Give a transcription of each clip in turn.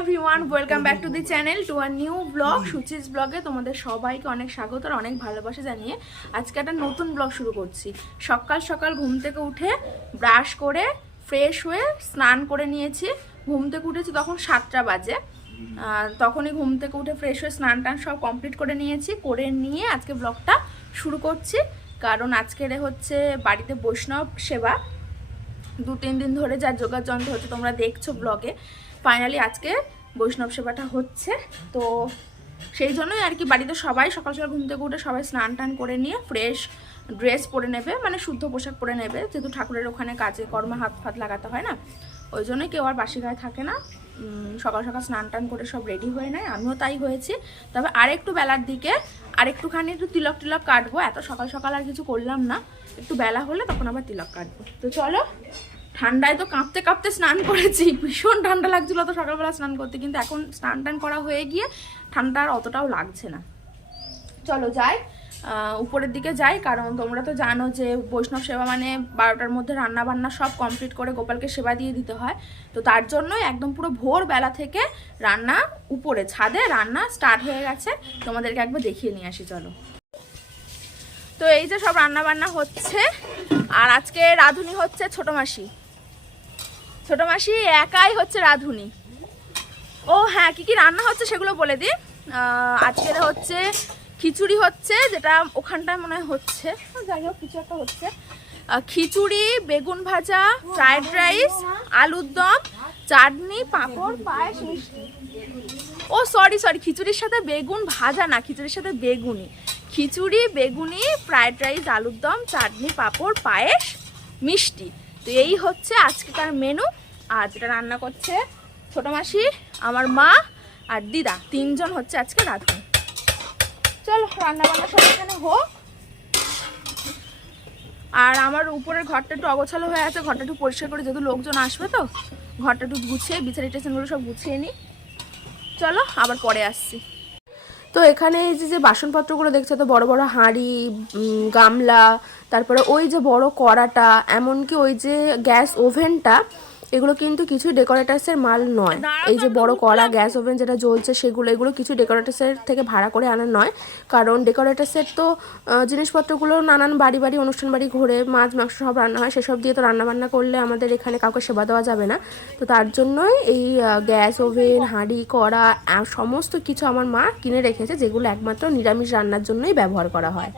Everyone welcome back to the channel to a new blog Suchi's ব্লগে তোমাদের সবাইকে অনেক স্বাগত আর অনেক ভালোবাসা জানিয়ে আজকে একটা নতুন ব্লগ শুরু করছি। সকাল সকাল ঘুম থেকে উঠে ব্রাশ করে ফ্রেশ হয়ে স্নান করে নিয়েছি। ঘুম থেকে উঠেছি তখন সাতটা বাজে। তখনই ঘুম থেকে উঠে ফ্রেশ হয়ে স্নান টান সব কমপ্লিট করে নিয়েছি, করে নিয়ে আজকে ব্লগটা শুরু করছি। কারণ আজকের হচ্ছে বাড়িতে বৈষ্ণব সেবা। দু তিন দিন ধরে যা যোগার যন্ত্র হচ্ছে তোমরা দেখছ ব্লগে ফাইনালি আজকে বৈষ্ণব সেবাটা হচ্ছে। তো সেই জন্যই আর কি বাড়িতে সবাই সকাল সকাল ঘুম থেকে উঠে সবাই স্নান টান করে নিয়ে ফ্রেশ ড্রেস পরে নেবে মানে শুদ্ধ পোশাক পরে নেবে। যেহেতু ঠাকুরের ওখানে কাজে কর্মে হাত ফাত লাগাতে হয় না, ওই জন্যই কেউ আর বাসি গায়ে থাকে না। সকাল সকাল স্নান টান করে সব রেডি হয়ে নেয়, আমিও তাই হয়েছি। তবে আরেকটু বেলার দিকে আরেকটুখানি একটু তিলক টিলক কাটবো, এত সকাল সকাল আর কিছু করলাম না। একটু বেলা হলে তখন আবার তিলক কাটবো। তো চলো ঠান্ডায় তো কাঁপতে কাঁপতে স্নান করেছি। ভীষণ ঠান্ডা লাগছিল তো সকালবেলা স্নান করতে, কিন্তু এখন স্নান টান করা হয়ে গিয়ে ঠান্ডা আর অতটাও লাগছে না। চলো যাই উপরের দিকে যাই, কারণ তোমরা তো জানো যে বৈষ্ণব সেবা মানে বারোটার মধ্যে রান্না বান্না সব কমপ্লিট করে গোপালকে সেবা দিয়ে দিতে হয়। তো তার জন্যই একদম পুরো ভোর বেলা থেকে রান্না উপরে, ছাদে রান্না স্টার্ট হয়ে গেছে। তোমাদেরকে একবার দেখিয়ে নিয়ে আসি, চলো। তো এই যে সব রান্না বান্না হচ্ছে, আর আজকে রাঁধুনি হচ্ছে ছোট মাসি। ছোট মাসি একাই হচ্ছে রাঁধুনি। ও হ্যাঁ কি কি রান্না হচ্ছে সেগুলো বলে দিই। আজকের হচ্ছে খিচুড়ি হচ্ছে, যেটা ওখানটায় মনে হচ্ছে। যাই হোক, কিছু একটা হচ্ছে। খিচুড়ি, বেগুন ভাজা, ফ্রাইড রাইস, আলুর দম, চাটনি, পাঁপড়, পায়েস, মিষ্টি। ও সরি সরি খিচুড়ির সাথে বেগুন ভাজা না, খিচুড়ির সাথে বেগুনি। খিচুড়ি, বেগুনি, ফ্রাইড রাইস, আলুর দম, চাটনি, পাঁপড়, পায়েস, মিষ্টি। তো এই হচ্ছে আজকেকার মেনু আর যেটা রান্না করছে ছোট মাসি, আমার মা আর দিদা। তিনজন হচ্ছে আজকে রাঁধুনি। চল রান্না বান্না সব এখানে হোক। আর আমার উপরের ঘরটা একটু অগোছালো হয়ে আছে, ঘরটা একটু পরিষ্কার করে যেহেতু লোকজন আসবে তো, ঘরটা একটু গুছিয়ে বিছারি টেছানগুলো সব গুছিয়ে নিই। চলো, আবার পরে আসছি। তো এখানে এই যে বাসনপত্রগুলো দেখছ, তো বড় বড় হাঁড়ি গামলা তারপরে ওই যে বড় কড়াটা এমনকি ওই যে গ্যাস ওভেনটা এগুলো কিন্তু কিছু ডেকোরেটার্সের মাল নয়। এই যে বড় কড়া গ্যাস ওভেন যেটা জ্বলছে সেগুলো এগুলো কিছু ডেকোরেটার্সের থেকে ভাড়া করে আনা নয়। কারণ ডেকোরেটার্সের তো জিনিসপত্রগুলো নানান বাড়ি বাড়ি অনুষ্ঠান বাড়ি ঘুরে মাছ মাংস সব রান্না হয় সেসব দিয়ে তো রান্না বান্না করলে আমাদের এখানে কাউকে সেবা দেওয়া যাবে না। তো তার জন্যই এই গ্যাস ওভেন হাঁড়ি কড়া সমস্ত কিছু আমার মা কিনে রেখেছে যেগুলো একমাত্র নিরামিষ রান্নার জন্যই ব্যবহার করা হয়।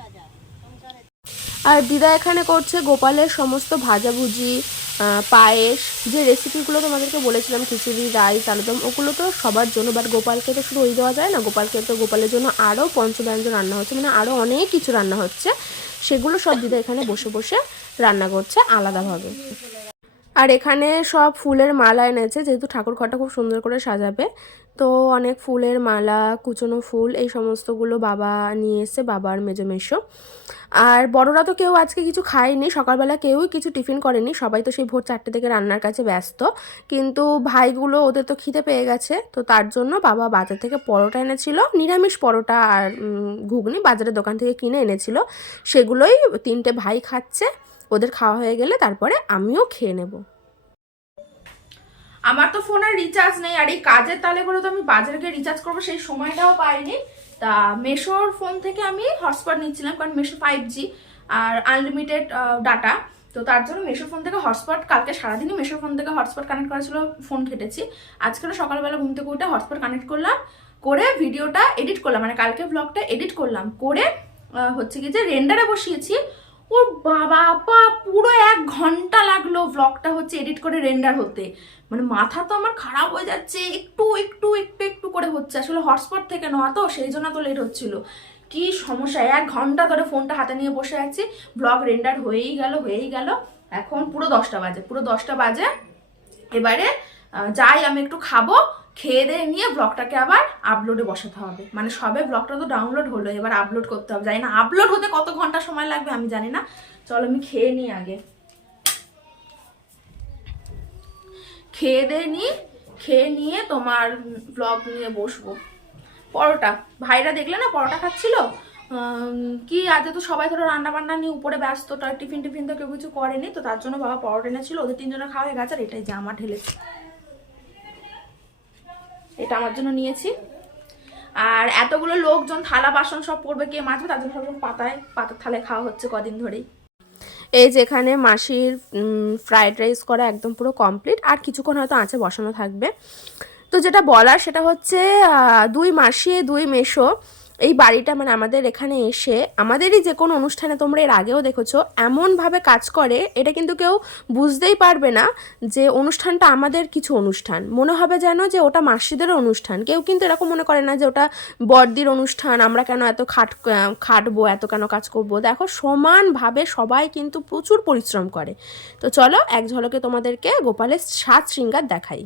আর দিদা এখানে করছে গোপালের সমস্ত ভাজাভুজি পায়েস, যে রেসিপিগুলো তোমাদেরকে বলেছিলাম, খিচুড়ি রাইস আলুদম ওগুলো তো সবার জন্য বাট গোপালকে তো শুধু ওই দেওয়া যায় না। গোপালকে তো গোপালের জন্য আরও পঞ্চব্যঞ্জন রান্না হচ্ছে মানে আরও অনেক কিছু রান্না হচ্ছে। সেগুলো সব দিদা এখানে বসে বসে রান্না করছে আলাদাভাবে। আর এখানে সব ফুলের মালা এনেছে, যেহেতু ঠাকুর ঘরটা খুব সুন্দর করে সাজাবে। তো অনেক ফুলের মালা, কুচনো ফুল, এই সমস্তগুলো বাবা নিয়ে এসছে, বাবার মেজো মেশো আর বড়রা তো কেউ আজকে কিছু খায়নি, সকালবেলা কেউই কিছু টিফিন করেনি, সবাই তো সেই ভোর চারটে থেকে রান্নার কাছে ব্যস্ত। কিন্তু ভাইগুলো ওদের তো খিদে পেয়ে গেছে, তো তার জন্য বাবা বাজার থেকে পরোটা এনেছিল, নিরামিষ পরোটা আর ঘুগনি বাজারের দোকান থেকে কিনে এনেছিল। সেগুলোই তিনটে ভাই খাচ্ছে। ওদের খাওয়া হয়ে গেলে তারপরে আমিও খেয়ে নেব। আমার তো ফোনের রিচার্জ নেই, আর এই কাজের তালে করে তো আমি বাজারে গিয়ে রিচার্জ করব, সেই সময়টাও পাইনি। তা মেশোর ফোন থেকে আমি হটস্পট নিচ্ছিলাম, কারণ মেশো ফাইভ জি আর আনলিমিটেড ডাটা তো তার জন্য মেশো ফোন থেকে হটস্পট কালকে সারাদিনই মেশো ফোন থেকে হটস্পট কানেক্ট করা ছিল ফোন ঘেটেছি আজকে সকালবেলা ঘুম থেকে উঠে হটস্পট কানেক্ট করলাম, করে ভিডিওটা এডিট করলাম মানে কালকে ব্লগটা এডিট করলাম, করে হচ্ছে কি যে রেন্ডারে বসিয়েছি ওর বাবা বা পুরো এক ঘণ্টা লাগল ব্লগটা হচ্ছে এডিট করে রেন্ডার হতে। মানে মাথা তো আমার খারাপ হয়ে যাচ্ছে, একটু একটু একটু একটু করে হচ্ছে। আসলে হটস্পট থেকে নেওয়া তো, সেই জন্য তো লেট হচ্ছিল। কি সমস্যা? এক ঘণ্টা ধরে ফোনটা হাতে নিয়ে বসে আছি। ব্লগ রেন্ডার হয়েই গেল হয়েই গেল। এখন পুরো দশটা বাজে, পুরো দশটা বাজে। এবারে যাই, আমি একটু খাব। খেয়ে দিয়ে নিয়ে ব্লগটাকে আবার আপলোডে বসাতে হবে। মানে সবে ব্লগটা তো ডাউনলোড হলো, এবার আপলোড করতে হবে। জানি না আপলোড হতে কত ঘণ্টা সময় লাগবে, আমি জানি না। চলো আমি খেয়ে নিই আগে। খেয়ে দিয়ে নিই, খেয়ে নিয়ে তোমার ব্লগ নিয়ে বসবো। পরোটা, ভাইরা দেখলে না পরোটা খাচ্ছিল? কি আজ তো সবাই ধরো রান্না বান্না নিয়ে উপরে ব্যস্ত, তো টিফিন টিফিন তো কেউ কিছু করেনি, তো তার জন্য বাবা পরোটা এনেছিল, ওদের তিনজনের খাওয়া হয়ে গেছে, আর এটাই জামা ঢেলেছে। সেটা আমার জন্য নিয়েছি। আর এতগুলো লোকজন, থালা, বাসন সব পড়বে, কে মাছবে? তার জন্য সব পাতায়, পাতার থালে খাওয়া হচ্ছে কদিন ধরেই। এই যেখানে মাসির ফ্রাইড রাইস করা একদম পুরো কমপ্লিট আর কিছুক্ষণ হয়তো আঁচে বসানো থাকবে। তো যেটা বলার সেটা হচ্ছে দুই মাসি, দুই মেশো এই বাড়িটা মানে আমাদের এখানে এসে আমাদেরই যে কোনো অনুষ্ঠানে তোমরা এর আগেও দেখেছ, এমনভাবে কাজ করে, এটা কিন্তু কেউ বুঝতেই পারবে না যে অনুষ্ঠানটা আমাদের কিছু অনুষ্ঠান। মনে হবে যেন যে ওটা মাসিদেরও অনুষ্ঠান। কেউ কিন্তু এরকম মনে করে না যে ওটা বর্দির অনুষ্ঠান, আমরা কেন এত খাট, খাটবো, এত কেন কাজ করব। দেখো, সমানভাবে সবাই কিন্তু প্রচুর পরিশ্রম করে। তো চলো, এক ঝলকে তোমাদেরকে গোপালের সাত শৃঙ্গার দেখাই।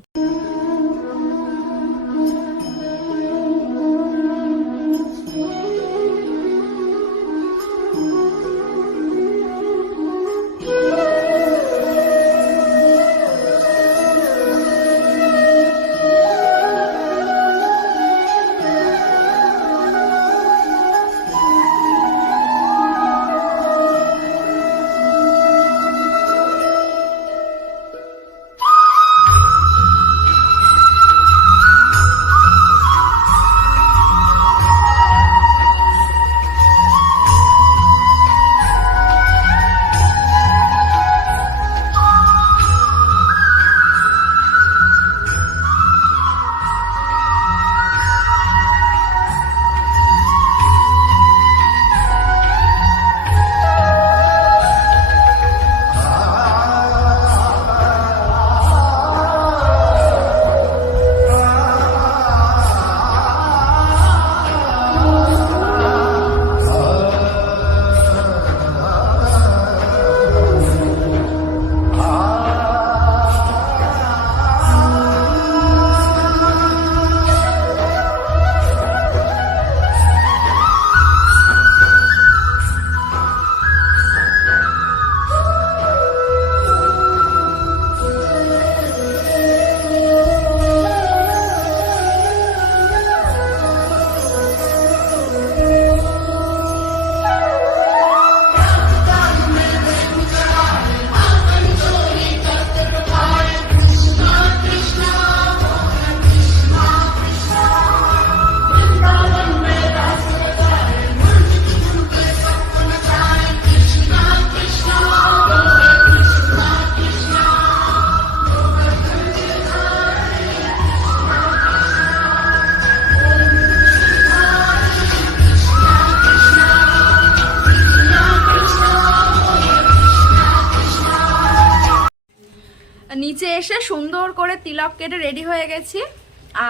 নিচে এসে সুন্দর করে তিলক কেটে রেডি হয়ে গেছি।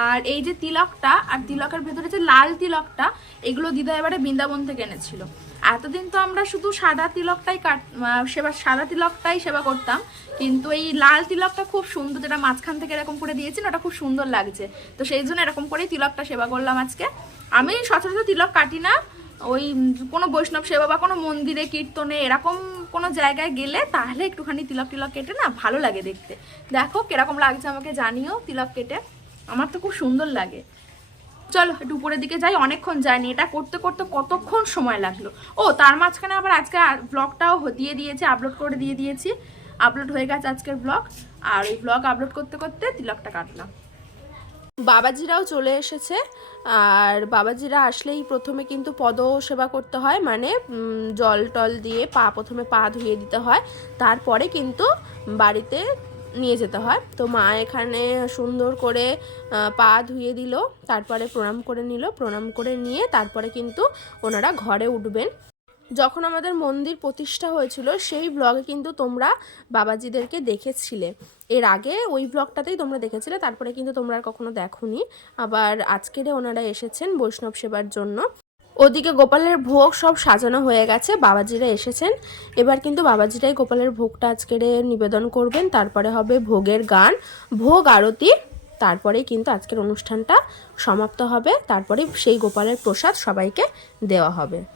আর এই যে তিলকটা আর তিলকের ভেতরে যে লাল তিলকটা, এগুলো দিদা এবারে বৃন্দাবন থেকে এনেছিল। এতদিন তো আমরা শুধু সাদা তিলকটাই কাট সেবা সাদা তিলকটাই সেবা করতাম, কিন্তু এই লাল তিলকটা খুব সুন্দর যেটা মাঝখান থেকে এরকম করে দিয়েছেন ওটা খুব সুন্দর লাগছে। তো সেই জন্য এরকম করেই তিলকটা সেবা করলাম আজকে। আমি সচরাচর তিলক কাটি না ওই কোনো বৈষ্ণব সেবা বা কোনো মন্দিরে, কীর্তনে, এরকম কোনো জায়গায় গেলে তাহলে একটুখানি তিলক টিলক কেটে না ভালো লাগে দেখতে। দেখো কীরকম লাগছে আমাকে জানিও তিলক কেটে। আমার তো খুব সুন্দর লাগে। চলো উপরের দিকে যাই, অনেকক্ষণ যায়নি। এটা করতে করতে কতক্ষণ সময় লাগল? ও, তার মাঝখানে আবার আজকে ব্লগটাও দিয়ে দিয়েছে আপলোড করে দিয়ে দিয়েছি। আপলোড হয়ে গেছে আজকের ব্লগ আর ওই ব্লগ আপলোড করতে করতে তিলকটা কাটলাম। বাবাজিরাও চলে এসেছে। আর বাবাজিরা আসলেই প্রথমে কিন্তু পদ সেবা করতে হয় মানে জল টল দিয়ে পা প্রথমে পা ধুয়ে দিতে হয়, তারপরে কিন্তু বাড়িতে নিয়ে যেতে হয়। তো মা এখানে সুন্দর করে পা ধুয়ে দিল, তারপরে প্রণাম করে নিল, প্রণাম করে নিয়ে তারপরে কিন্তু ওনারা ঘরে উঠবেন। যখন আমাদের মন্দির প্রতিষ্ঠা হয়েছিল, সেই ব্লগে কিন্তু তোমরা বাবাজিদেরকে দেখেছিলে। এর আগে ওই ব্লগটাতেই তোমরা দেখেছিলে, তারপরে কিন্তু তোমরা আর কখনো দেখোনি। আবার আজকেরে ওনারা এসেছেন বৈষ্ণব সেবার জন্য। ওদিকে গোপালের ভোগ সব সাজানো হয়ে গেছে, বাবাজিরা এসেছেন। এবার কিন্তু বাবাজিরাই গোপালের ভোগটা আজকেরে নিবেদন করবেন, তারপরে হবে ভোগের গান, ভোগ আরতি, তারপরেই কিন্তু আজকের অনুষ্ঠানটা সমাপ্ত হবে, তারপরে সেই গোপালের প্রসাদ সবাইকে দেওয়া হবে।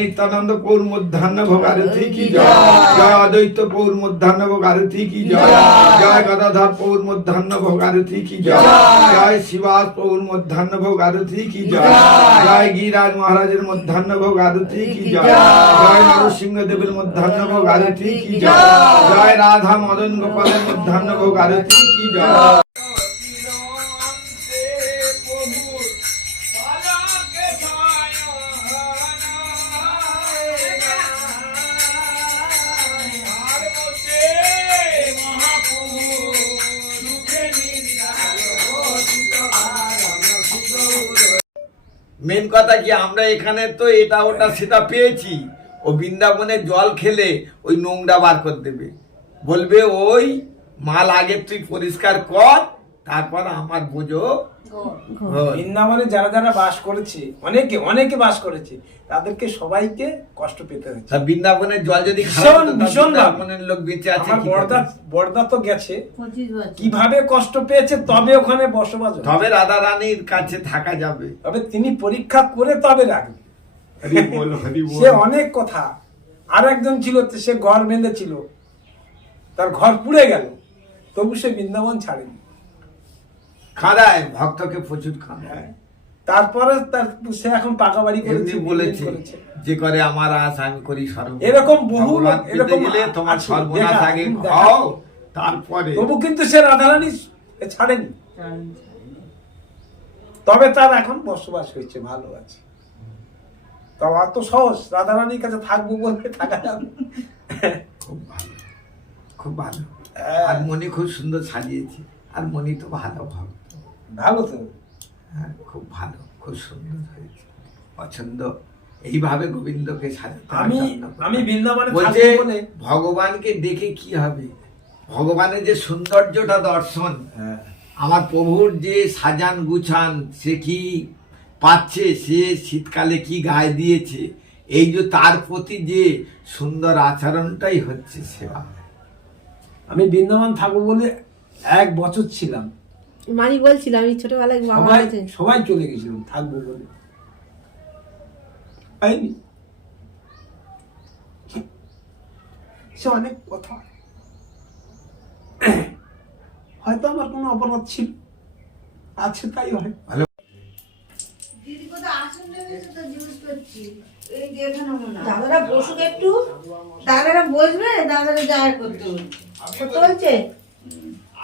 নিত্যানন্দ পৌর মুদ্ধান্ন ভোগ আরতি কি জয়। জয় অদ্বৈত পৌর মুদ্ধান্ন ভোগ আরতি কি জয়। জয় গদাধর পৌর মুদ্ধান্ন ভোগ আরতি কি জয়। জয় শিবাস পৌর মুদ্ধান্ন ভোগ আরতি কি জয়। জয় গিরিরাজ মহারাজের মধ্যাহ্ন ভোগ আরতি কি জয়। জয়। নরসিংহ দেবের মধ্যাহ্ন ভোগ আরতি কি জয়। জয়। রাধা মদন গোপালের মধ্যাহ্ন ভোগ আরতি কি জয়। মেন কথা কি, আমরা এখানে তো এটা ওটা সেটা পেয়েছি ও বৃন্দাবনে জল খেলে ওই নোংরা বার করে দেবে বলবে, ওই মাল আগে তুই পরিষ্কার কর, তারপর আমার বোঝো। বৃন্দাবনে যারা যারা বাস করেছে অনেকে অনেকে বাস করেছে তাদেরকে সবাইকে কষ্ট পেতে হয়েছে। বৃন্দাবনের জল যদি ভীষণ ভীষণ বৃন্দাবনের লোক বেঁচে আছে বর্দা বর্দা তো গেছে। কীভাবে কষ্ট পেয়েছে তবে ওখানে বসবাস তবে রাধা রানীর কাছে থাকা যাবে। তবে তিনি পরীক্ষা করে তবে রাখবে। সে অনেক কথা। আর একজন ছিল সে ঘর বেঁধেছিল। তার ঘর পুড়ে গেল। তবু সে বৃন্দাবন ছাড়েনি। খাঁড়ায় ভক্তকে প্রচুর খাঁড়ায় তারপরে তার সে এখন পাকা বাড়ি করেছে বলেছে যে করে আমার আশ আমি করি সর্ব এরকম বহু এরকম তোমার সর্বনাশ আগে খাও তারপরে। তবু কিন্তু সে রাধারানী ছাড়েনি। তবে তার এখন বসবাস হয়েছে ভালো আছে। তো অত সহজ রাধারানীর কাছে থাকব বলতে থাকা যাবে খুব ভালো খুব ভালো। হ্যাঁ। আর মনি খুব সুন্দর সাজিয়েছে। আর মনি তো ভালো ভক্ত। ভালো তো? হ্যাঁ খুব ভালো খুব সুন্দর হয়েছে। পছন্দ এইভাবে গোবিন্দকে সাজাতে আমি আমি হয়। বৃন্দাবনে বলছে ভগবানকে দেখে কি হবে? ভগবানের যে সৌন্দর্যটা দর্শন আমার প্রভুর যে সাজান গুছান সে কি পাচ্ছে? সে শীতকালে কি গায়ে দিয়েছে? এই যে তার প্রতি যে সুন্দর আচরণটাই হচ্ছে সেবা। আমি বৃন্দাবন থাকব বলে এক বছর ছিলাম। মানি বলছিল আমি ছোটবেলায় মামা সবাই সবাই চলে গেছিলাম থাকব বলে। পাইনি। সে অনেক কথা। হয়তো আমার কোনো অপরাধ ছিল। আছে তাই হয়। দাদারা বসুক একটু। দাদারা বসবে দাদারা যা করতে চলছে আরেকটি ভজন শেষে আজকে আর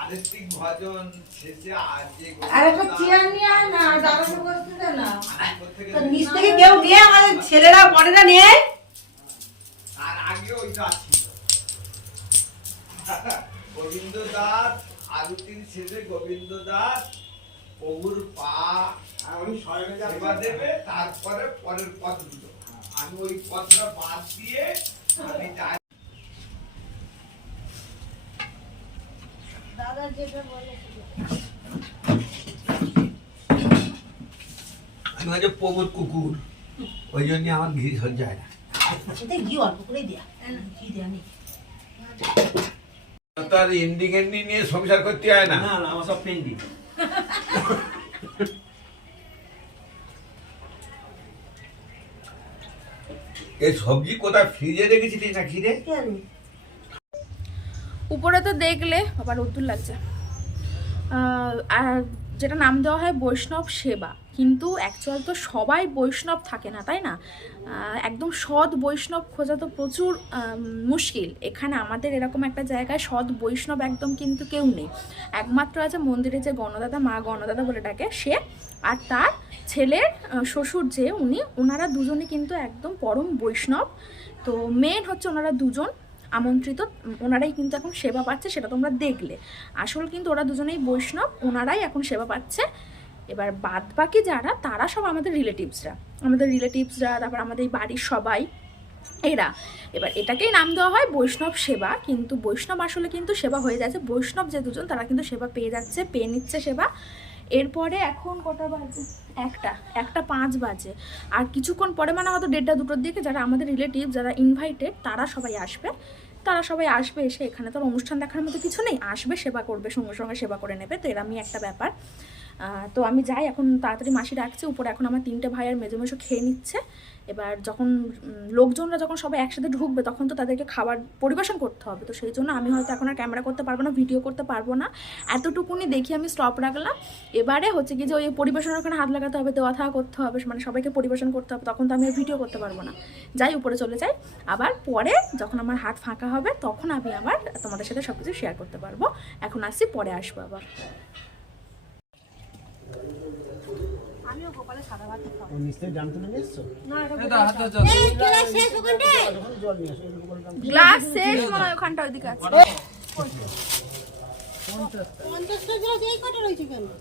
একটা চেয়ার নিয়ে আয় না দাদাকে বসতে দে না। তো নিচ থেকে কেউ নিয়ে আমাদের ছেলেরা পরেরা নিয়ে তার আগে ওইটা ছিল। গোবিন্দ দাস আরতির শেষে গোবিন্দ দাস প্রভুর পা সেবা দেবে তারপরে পরের পথ দুটো আমি ওই পথটা বাদ দিয়ে আমি যাই দাদা যেটা বলে আমি হচ্ছে প্রভুর কুকুর ওই জন্য আমার ঘি সহ্য হয় না ঘি অল্প করে দেয়া। ঘি দেয়া নেই তার এন্ডিং এন্ডিং নিয়ে সংসার করতে হয় না? না না আমার সব পেন্ডি এই সবজি কোথায় ফ্রিজে রেখেছিলি না খিরে কেন? উপরে তো দেখলে আবার রোদ্দুর লাগছে। আর যেটা নাম দেওয়া হয় বৈষ্ণব সেবা। কিন্তু অ্যাকচুয়াল তো সবাই বৈষ্ণব থাকে না, তাই না? একদম সৎ বৈষ্ণব খোঁজা তো প্রচুর মুশকিল। এখানে আমাদের এরকম একটা জায়গায় সৎ বৈষ্ণব একদম কিন্তু কেউ নেই। একমাত্র আছে মন্দিরে যে গণদাদা মা গণদাদা বলে ডাকে সে। আর তার ছেলের শ্বশুর যে, উনি ওনারা দুজনে কিন্তু একদম পরম বৈষ্ণব। তো মেন হচ্ছে ওনারা দুজন। আমন্ত্রিত, ওনারাই কিন্তু এখন সেবা পাচ্ছে, সেটা তোমরা দেখলে। আসল কিন্তু ওরা দুজনেই বৈষ্ণব, ওনারাই এখন সেবা পাচ্ছে। এবার বাদ বাকি যারা, তারা সব আমাদের রিলেটিভসরা আমাদের রিলেটিভসরা তারপর আমাদের এই বাড়ির সবাই, এরা। এবার এটাকেই নাম দেওয়া হয় বৈষ্ণব সেবা, কিন্তু বৈষ্ণব আসলে কিন্তু সেবা হয়ে যাচ্ছে। বৈষ্ণব যে দুজন, তারা কিন্তু সেবা পেয়ে যাচ্ছে, পেয়ে নিচ্ছে সেবা। এরপরে এখন কটা বাজে? একটা একটা পাঁচ বাজে। আর কিছুক্ষণ পরে মানে হয়তো দেড়টা দুটোর দিকে যারা আমাদের রিলেটিভ যারা ইনভাইটেড তারা সবাই আসবে। তারা সবাই আসবে এসে, এখানে তো অনুষ্ঠান দেখার মতো কিছু নেই। আসবে, সেবা করবে, সঙ্গে সঙ্গে সেবা করে নেবে। তো এরমই একটা ব্যাপার। তো আমি যাই, এখন তাড়াতাড়ি মাসি ডাকছে, উপরে এখন আমার তিনটে ভাই আর মেজো খেয়ে নিচ্ছে। এবার যখন লোকজনরা যখন সবাই একসাথে ঢুকবে, তখন তো তাদেরকে খাবার পরিবেশন করতে হবে। তো সেই জন্য আমি হয়তো এখন আর ক্যামেরা করতে পারব না ভিডিও করতে পারব না। এতটুকুনি দেখি আমি স্টপ রাখলাম। এবারে হচ্ছে কি যে ওই পরিবেশনের ওখানে হাত লাগাতে হবে, দেওয়া থাকা করতে হবে মানে সবাইকে পরিবেশন করতে হবে, তখন তো আমি ভিডিও করতে পারব না। যাই, উপরে চলে যাই। আবার পরে যখন আমার হাত ফাঁকা হবে, তখন আমি আবার তোমাদের সাথে সব কিছু শেয়ার করতে পারব। এখন আসছি, পরে আসব আবার। আমিও গোপালের সাদা ভাত খাব নিশ্চয়ই জান তুলে নিয়ে এসছো? না এটা শেষ ওখানটায়? জল নিয়ে এসো এই গোপাল গ্রাম গ্লাস শেষ মনে ওখানটা ওইদিকে আছে।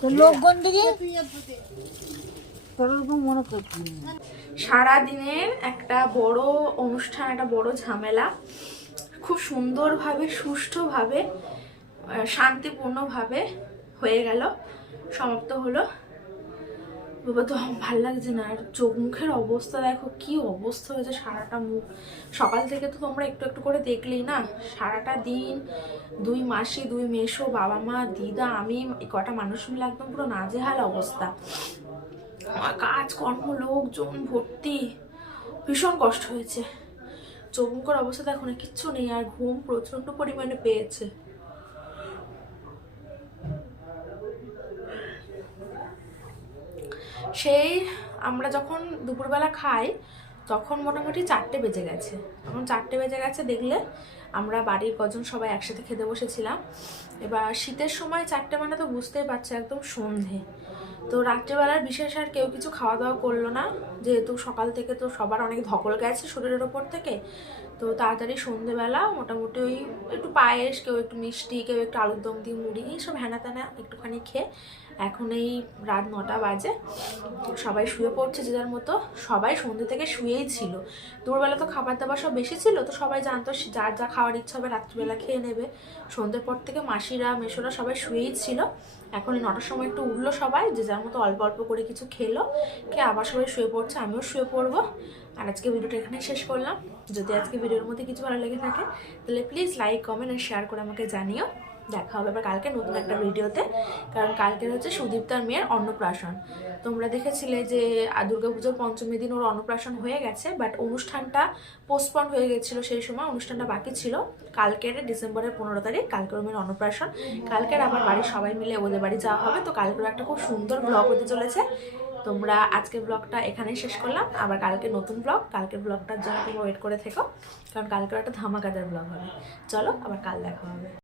তো লোকগণ দিকে? তোর ওরকম করছি সারাদিনের একটা বড় অনুষ্ঠান একটা বড় ঝামেলা। খুব সুন্দরভাবে সুষ্ঠুভাবে আহ, শান্তিপূর্ণভাবে হয়ে গেল। সমাপ্ত হলো। বাবা, তো ভালো লাগছে না। আর চোখ মুখের অবস্থা দেখো, কি অবস্থা হয়েছে সারাটা মুখ। সকাল থেকে তো তোমরা একটু একটু করে দেখলেই না, সারাটা দিন, দুই মাসি, দুই মেশো বাবা মা, দিদা, আমি কটা মানুষ মিলে একদম পুরো নাজেহাল অবস্থা। কাজকর্ম লোকজন, ভর্তি, ভীষণ কষ্ট হয়েছে। চোখ মুখের অবস্থা দেখো না, কিচ্ছু নেই, আর ঘুম প্রচণ্ড পরিমাণে পেয়েছে। সেই আমরা যখন দুপুরবেলা খাই, তখন মোটামুটি চারটে বেজে গেছে। তখন চারটে বেজে গেছে দেখলে আমরা বাড়ির কজন সবাই একসাথে খেতে বসেছিলাম। এবার শীতের সময় চারটে মানে তো বুঝতেই পারছে, একদম সন্ধে। তো রাত্রেবেলার বিশেষ আর কেউ কিছু খাওয়া দাওয়া করল না। যেহেতু সকাল থেকে তো সবার অনেক ধকল গেছে শরীরের ওপর থেকে তো তাড়াতাড়ি সন্ধেবেলা মোটামুটি ওই একটু পায়েস, কেউ একটু মিষ্টি, কেউ একটু আলুর দম দিয়ে মুড়ি এইসব হ্যানা ত্যানা একটুখানি খেয়ে এখন এই রাত নটা বাজে। সবাই শুয়ে পড়ছে যে যার মতো, সবাই সন্ধ্যে থেকে শুয়েই ছিল। দুপুরবেলা তো খাবার দাবার সব বেশি ছিল, তো সবাই জানতো যার যা খাওয়ার ইচ্ছা হবে রাত্রিবেলা খেয়ে নেবে। সন্ধ্যের পর থেকে মাসিরা মেশোরা সবাই শুয়েই ছিল। এখন এই নটার সময় একটু উঠল সবাই, যে যার মতো অল্প অল্প করে কিছু খেলো, খেয়ে আবার সবাই শুয়ে পড়ছে, আমিও শুয়ে পড়ব। আর আজকে ভিডিওটা এখানে শেষ করলাম। যদি আজকে ভিডিওর মধ্যে কিছু ভালো লেগে থাকে, তাহলে প্লিজ লাইক কমেন্ট আর শেয়ার করে আমাকে জানিও। দেখা হবে আবার কালকে নতুন একটা ভিডিওতে, কারণ কালকের হচ্ছে সুদীপ্তার মেয়ের অন্নপ্রাশন। তোমরা দেখেছিলে যে দুর্গা পুজোর পঞ্চমী দিন ওর অন্নপ্রাশন হয়ে গেছে বাট অনুষ্ঠানটা পোস্টপন্ড হয়ে গেছিল সেই সময়, অনুষ্ঠানটা বাকি ছিল। কালকের ডিসেম্বরের পনেরো তারিখ, কালকের মেয়ের অন্নপ্রাশন। কালকের আবার বাড়ির সবাই মিলে ওদের বাড়ি যাওয়া হবে, তো কালকের একটা খুব সুন্দর ব্লগ হতে চলেছে। তোমরা আজকের ব্লগটা এখানেই শেষ করলাম। আবার কালকে নতুন ব্লগ কালকের ব্লগটার জন্য তোমরা ওয়েট করে থেকো, কারণ কালকের একটা ধামাকাদার ব্লগ হবে। চলো, আবার কাল দেখা হবে।